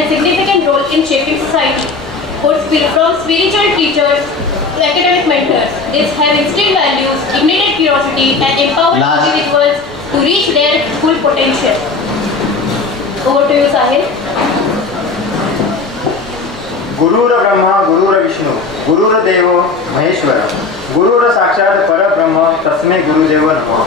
a significant role in shaping society. From spiritual teachers to academic mentors, they have instilled values, ignited curiosity, and empowered individuals to reach their full potential. Over to you, Sahil. गुरुर ब्रह्मा गुरुर विष्णु गुरुर देव महेश्वर गुरुर साक्षात परब्रह्म तस्मै गुरुदेव नमः.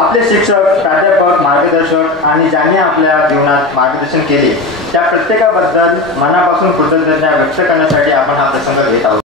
आपले शिक्षक, प्राध्यापक, मार्गदर्शक आणि ज्यांनी आपल्या जीवनात मार्गदर्शन केले त्या प्रत्येकाबद्दल मनापासून कृतज्ञता व्यक्त करण्यासाठी आपण हा प्रसंग घेत आहोत.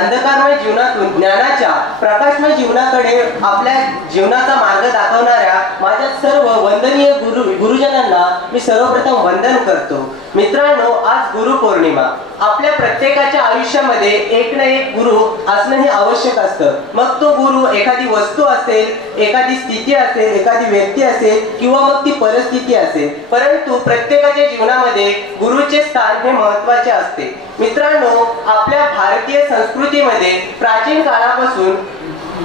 अंधकारमय जीवनातून ज्ञानाच्या प्रकाशमय जीवनाकडे आपल्या जीवनाचा मार्ग दाखवणाऱ्या माझ्या सर्व वंदनीय गुरुजनांना मी सर्वप्रथम वंदन करतो. मित्रांनो, आज गुरुपौर्णिमा. आपल्या प्रत्येकाच्या आयुष्यामध्ये एक ना एक गुरु असणं हे आवश्यक असतं. मग तो गुरु एखादी वस्तू असेल, एखादी स्थिती असेल, एखादी व्यक्ती असेल किंवा मग ती परिस्थिती असेल, परंतु प्रत्येकाच्या जीवनामध्ये गुरुचे स्थान हे महत्त्वाचे असते. मित्रांनो, आपल्या भारतीय संस्कृतीमध्ये प्राचीन काळापासून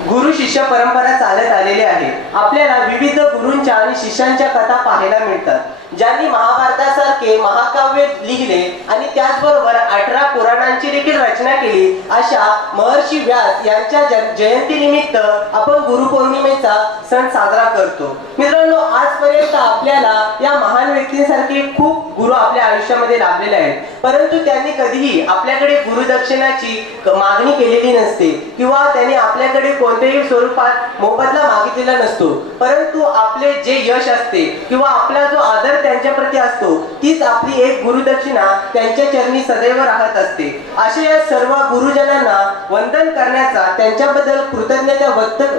गुरु शिष्य परंपरा चालत आलेली आहे. आपल्याला विविध गुरूंच्या आणि शिष्यांच्या कथा पाहायला मिळतात, ज्यांनी महाभारतासारखे महाकाव्य लिहिले आणि त्याचबरोबर 18 पुराणांची देखील रचना केली. अशा महर्षी व्यास यांच्या जयंतीनिमित्त आपण गुरुपौर्णिमेचा सण साजरा करतो. मित्रांनो, आजपर्यंत आपल्याला या महान व्यक्तींसारखे खूप गुरु आपल्या आयुष्यामध्ये लाभलेले आहेत, परंतु त्यांनी कधीही आपल्याकडे गुरुदक्षिणाची मागणी केलेली नसते किंवा त्यांनी आपल्याकडे कोणत्याही स्वरूपात मोबदला मागितलेला नसतो, परंतु आपले जे यश असते किंवा आपला जो आदर त्यांच्या प्रती असतो तीच आपली एक गुरुदक्षिणा त्यांच्या चरणी सदैव राहत असते. अशा या सर्व गुरुजनांना वंदन करण्याचा, त्यांच्याबद्दल कृतज्ञता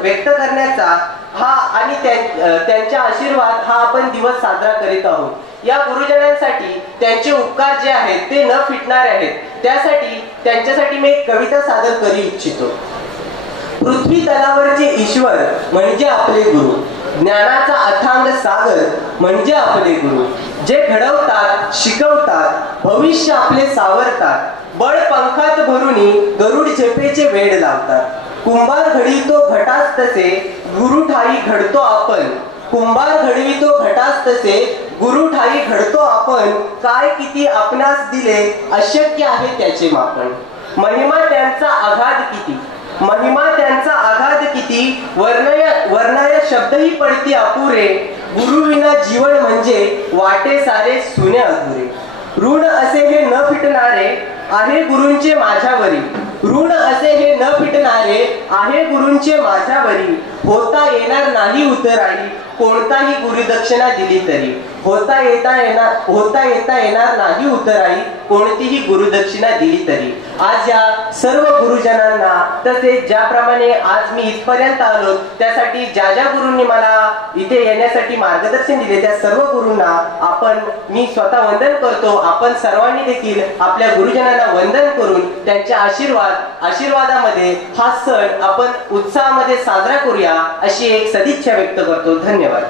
व्यक्त करण्याचा हा आणि त्यांचा आशीर्वाद हा आपण दिवस साजरा करीत आहोत. या गुरुजनांसाठी त्यांचे उपकार जे आहेत ते न फिटणारे आहेत. त्यासाठी त्यांच्यासाठी मी एक कविता सादर करू इच्छितो. पृथ्वी तलावरचे ईश्वर म्हणजे आपले गुरु, ज्ञानाचा अथांग सागर म्हणजे आपले गुरु, जे घडवतात, शिकवतात, भविष्य आपले सावरतात, बळ पंखात भरुनी गरुड झेपेचे वेड लावतात. कुंभार घडवितो घटास तसे गुरु ठाई घडतो आपण, कुंभार घडवितो घटास तसे गुरु ठाई घडतो आपण, काय किती आपणास दिले अशक्य आहे त्याचे मापन. महिमा त्यांचा आघात किती, महिमा त्यांचा आघात किती, वर्णय शब्दही पडती अपुरे, गुरु विना जीवन म्हणजे वाटे सारे सुने अधुरे. ऋण असे हे न फिटणारे आहे गुरूंचे माझ्यावरी, ऋण असे हे न फिटणारे आहे गुरूंचे माझ्यावरी, होता येणार नाही उतराई कोणताही गुरुदक्षिणा दिली तरी, होता येता येणार नाही उतराई कोणतीही गुरुदक्षिणा दिली तरी. आज या सर्व गुरुजनांना, तसेच ज्याप्रमाणे आज मी इथपर्यंत आलो त्यासाठी ज्या ज्या गुरूंनी मला इथे येण्यासाठी मार्गदर्शन दिले त्या सर्व गुरूंना मी स्वतः वंदन करतो. आपण सर्वांनी देखील आपल्या गुरुजनांना वंदन करून त्यांच्या आशीर्वादामध्ये हा सण आपण उत्साहामध्ये साजरा करूया अशी एक सदिच्छा व्यक्त करतो. धन्यवाद.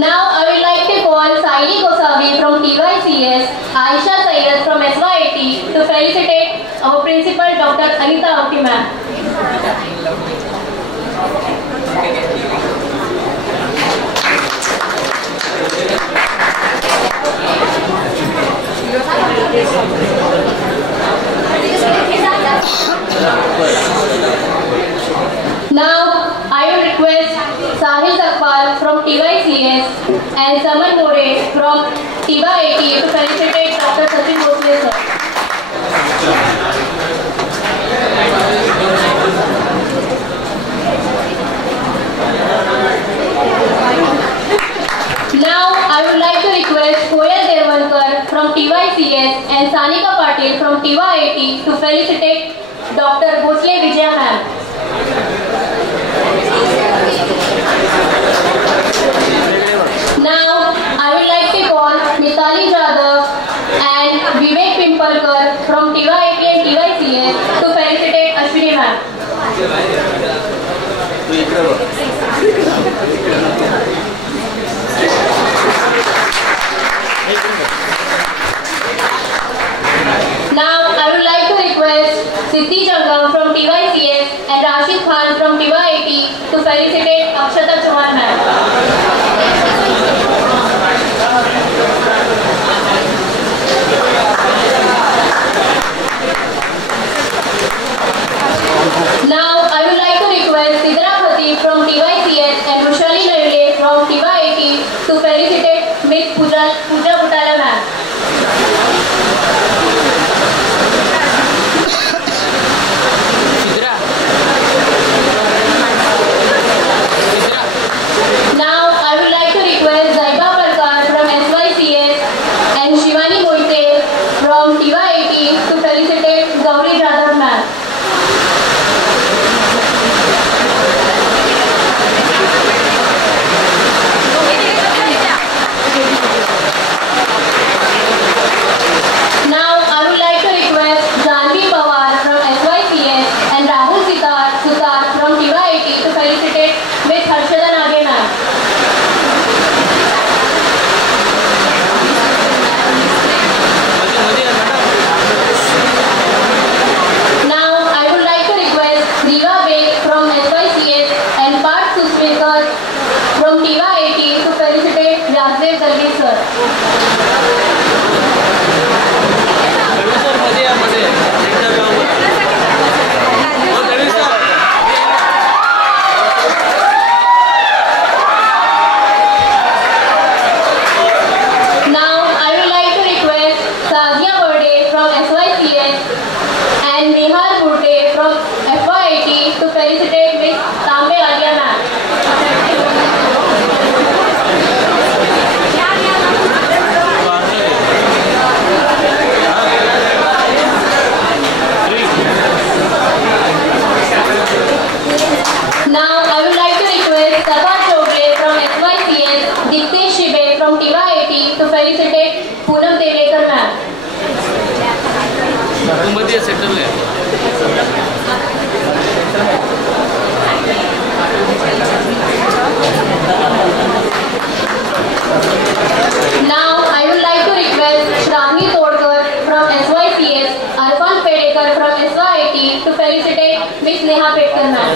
Now I would like to call Saili Gosavi from TYCS, Aisha Sayyed from SYAT to felicitate our principal Dr. Anita Auti ma'am. Now I will request Sahil Sakpal from TYCS and Saman More from TYAT to felicitate Dr. Sachin Bhosle sir. Now I would like to request Koyal Devwankar from TYCS and Sanika Patil from TYAT to felicitate Dr. Bhosle Vijaya ma'am. Now I would like to call Mitali Jadhav and Vivek Pimpalkar from TYAT and TYCS to felicitate Ashwini ma'am. Now I would like to request Siddhi Jangam from TYCS and Rashid Khan from TYAT to felicitate Akshata Chauhan ma'am. Now I would like to request Sidra Khati from TYCS and Rushali Nayule from TYAT to felicitate Miss Pooja Butala ma'am. Now I would like to request Zaiba Parkar from SYCS and Shivani Moite from TYAT to felicitate Gauri Jadhav ma'am. Now I would like to request Janvi Pawar from SYCS and Rahul Sutar from TYAT to felicitate Miss Harshada Nage ma'am. Now I would like to request Riva Beg from SYCS and Parth Susmekar from TYAT to felicitate Vyasdev Dalvi sir. to felicitate Poonam Devekar ma'am. Now I would like to request Shravani Todkar from SYCS, Arfan Pedekar from SYIT to felicitate Miss Neha Petkar ma'am.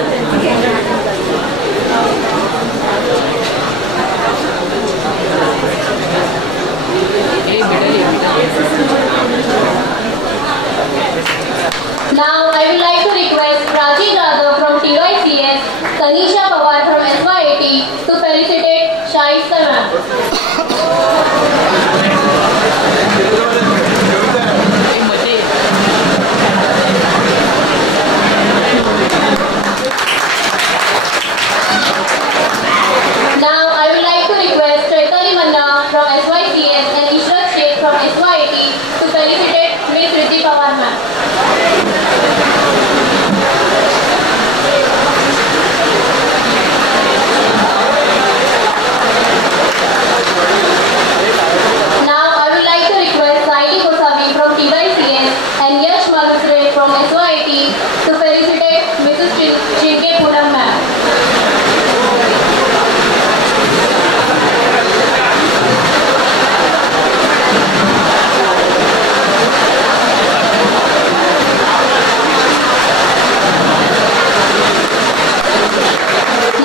Now I would like to request Raji Jadhav from TYCS, Tanisha Pawar from SYIT to felicitate Shaista ma'am. Now I would like to request Chaitali Manna from SYCS and Ishrat Sheikh from SYIT to felicitate Miss Riddhi Pawar ma'am. Now I would like to request Saidi Kosavi from TYCS and Yash Malusre from SYIT to felicitate Mrs. Chirke Poonam ma'am.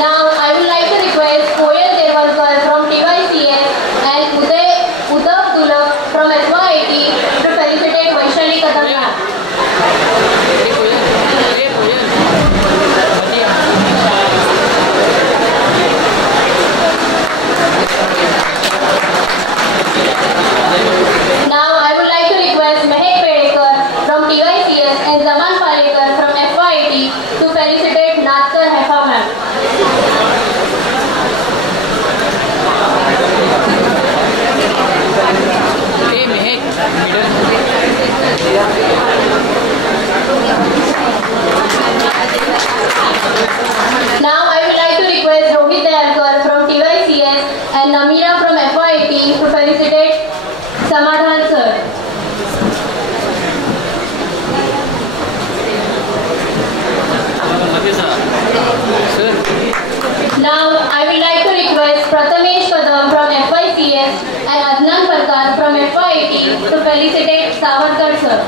Now I would like to request Koyal Devwalkar from TYCS and Udav Dulab from SYIT to felicitate Vaishali Kadam ma'am. Now I would like to request Mehek Pedekar from TYCS and Zaman Palekar from FYIT to felicitate Natkar Hefa ma'am. Now I would like to request Rohit Dayalkar from TYCS and Namira from FYIT to felicitate Samadhan sir. Now I would like to request Prathamesh Kadam from FYCS and Adnan Parkar from FYIT to felicitate Savarkar sir.